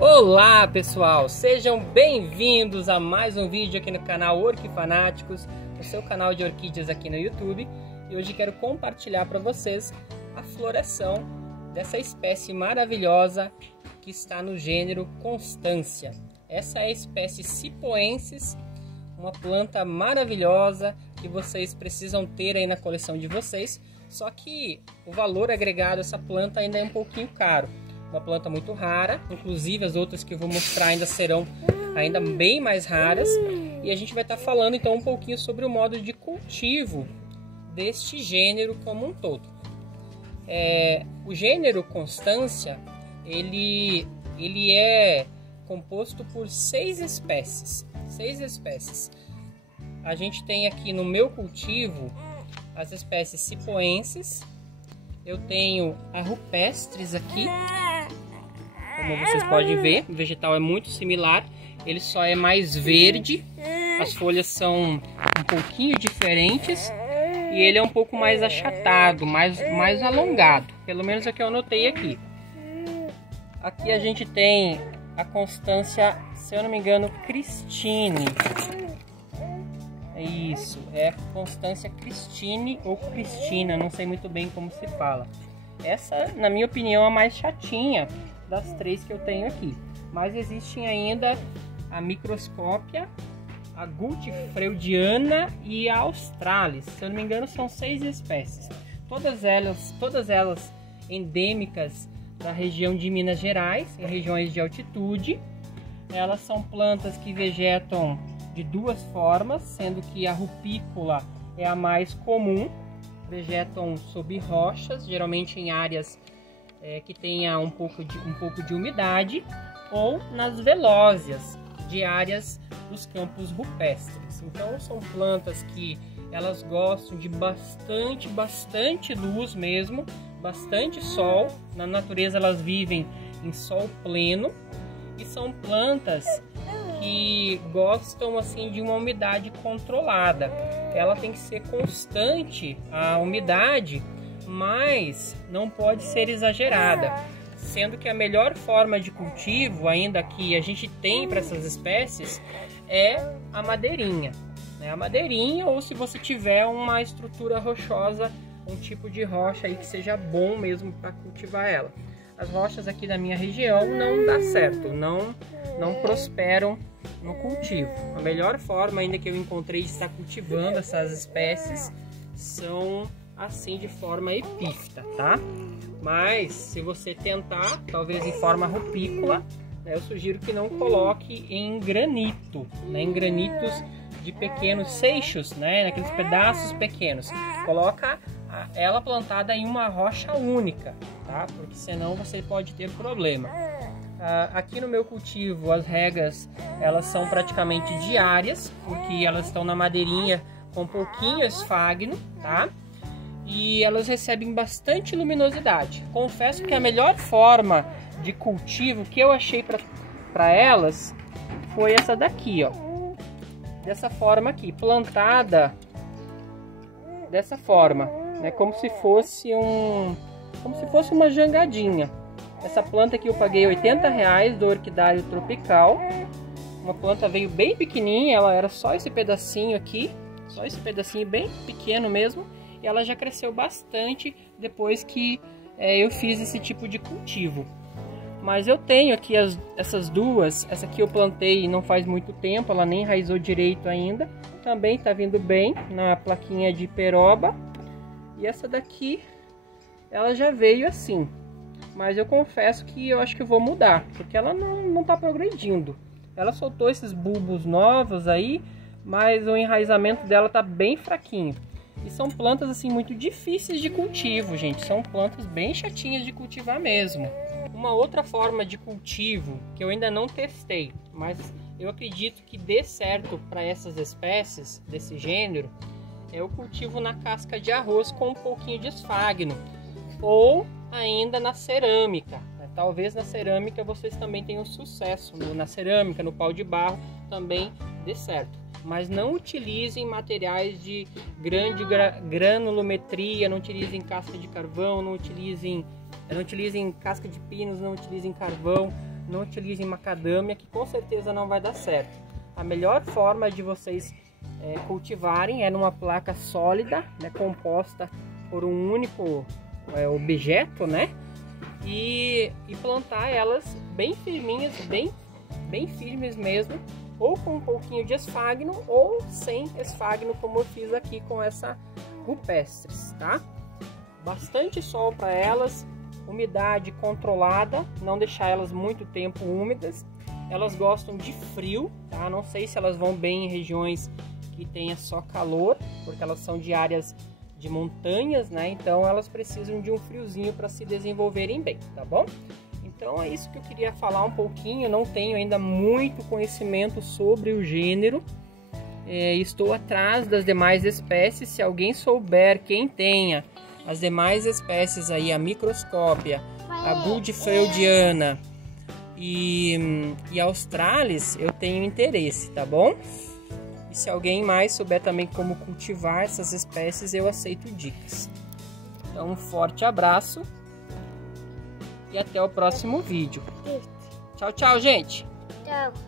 Olá pessoal, sejam bem-vindos a mais um vídeo aqui no canal Orquifanáticos, o seu canal de orquídeas aqui no YouTube. E hoje quero compartilhar para vocês a floração dessa espécie maravilhosa que está no gênero Constância. Essa é a espécie Cipoensis, uma planta maravilhosa que vocês precisam ter aí na coleção de vocês. Só que o valor agregado a essa planta ainda é um pouquinho caro. Uma planta muito rara, inclusive as outras que eu vou mostrar ainda serão ainda bem mais raras. E a gente vai estar falando então um pouquinho sobre o modo de cultivo deste gênero como um todo. O gênero Constância, ele é composto por 6 espécies. 6 espécies. A gente tem aqui no meu cultivo as espécies Cipoensis. Eu tenho a Rupestris aqui. Como vocês podem ver, o vegetal é muito similar, ele só é mais verde, as folhas são um pouquinho diferentes e ele é um pouco mais achatado, mais alongado, pelo menos é o que eu notei aqui. Aqui a gente tem a Constância, se eu não me engano, Christine. Isso, é Constância Christine ou Cristina, não sei muito bem como se fala. Essa, na minha opinião, é a mais chatinha das 3 que eu tenho aqui. Mas existem ainda a Microscópia, a Gultifreudiana e a Australis. Se eu não me engano, são 6 espécies. Todas elas endêmicas da região de Minas Gerais, em regiões de altitude. Elas são plantas que vegetam de 2 formas, sendo que a rupícola é a mais comum. Vegetam sob rochas, geralmente em áreas que tenha um pouco de umidade, ou nas velózias de áreas dos campos rupestres. Então são plantas que elas gostam de bastante luz mesmo, bastante sol. Na natureza elas vivem em sol pleno e são plantas que gostam assim de uma umidade controlada. Ela tem que ser constante a umidade, mas não pode ser exagerada, sendo que a melhor forma de cultivo ainda que a gente tem para essas espécies é a madeirinha, né? A madeirinha, ou se você tiver uma estrutura rochosa, um tipo de rocha aí que seja bom mesmo para cultivar ela. As rochas aqui da minha região não dá certo, não prosperam no cultivo. A melhor forma ainda que eu encontrei de estar cultivando essas espécies são assim de forma epífita, tá? Mas se você tentar, talvez em forma rupícola, né, eu sugiro que não coloque em granito, né, em granitos de pequenos seixos, né, naqueles pedaços pequenos. Coloca ela plantada em uma rocha única, tá? Porque senão você pode ter problema. Aqui no meu cultivo as regas elas são praticamente diárias, porque elas estão na madeirinha com pouquinho esfagno, tá? E elas recebem bastante luminosidade. Confesso que a melhor forma de cultivo que eu achei para elas foi essa daqui, ó. Dessa forma aqui, plantada dessa forma, né? Como se fosse uma jangadinha. Essa planta aqui eu paguei R$80 do Orquidário Tropical. Uma planta veio bem pequenininha, ela era só esse pedacinho aqui, só esse pedacinho bem pequeno mesmo. E ela já cresceu bastante depois que eu fiz esse tipo de cultivo. Mas eu tenho aqui essas duas. Essa aqui eu plantei não faz muito tempo, ela nem enraizou direito ainda. Também está vindo bem na plaquinha de peroba. E essa daqui, ela já veio assim. Mas eu confesso que eu acho que eu vou mudar, porque ela não está progredindo. Ela soltou esses bulbos novos aí, mas o enraizamento dela está bem fraquinho. E são plantas assim muito difíceis de cultivo, gente. São plantas bem chatinhas de cultivar mesmo. Uma outra forma de cultivo que eu ainda não testei, mas eu acredito que dê certo para essas espécies desse gênero, é o cultivo na casca de arroz com um pouquinho de esfagno, ou ainda na cerâmica. Talvez na cerâmica vocês também tenham sucesso. Na cerâmica, no pau de barro, também dê certo. Mas não utilizem materiais de grande granulometria, não utilizem casca de carvão, não utilizem casca de pinos, não utilizem carvão. não utilizem macadâmia, que com certeza não vai dar certo. A melhor forma de vocês cultivarem é numa placa sólida, né, composta por um único objeto, né? E plantar elas bem firminhas, bem firmes mesmo, ou com um pouquinho de esfagno ou sem esfagno, como eu fiz aqui com essa rupestres, tá? Bastante sol para elas, umidade controlada, não deixar elas muito tempo úmidas. Elas gostam de frio, tá? Não sei se elas vão bem em regiões que tenha só calor, porque elas são de áreas de montanhas, né? Então elas precisam de um friozinho para se desenvolverem bem, tá bom? Então é isso que eu queria falar um pouquinho. Não tenho ainda muito conhecimento sobre o gênero. Estou atrás das demais espécies. Se alguém souber, quem tenha as demais espécies aí, a microscópia, a Goodfeldiana e Australis, eu tenho interesse, tá bom? E se alguém mais souber também como cultivar essas espécies, eu aceito dicas. Então, um forte abraço e até o próximo vídeo. Tchau, tchau, gente! Tchau.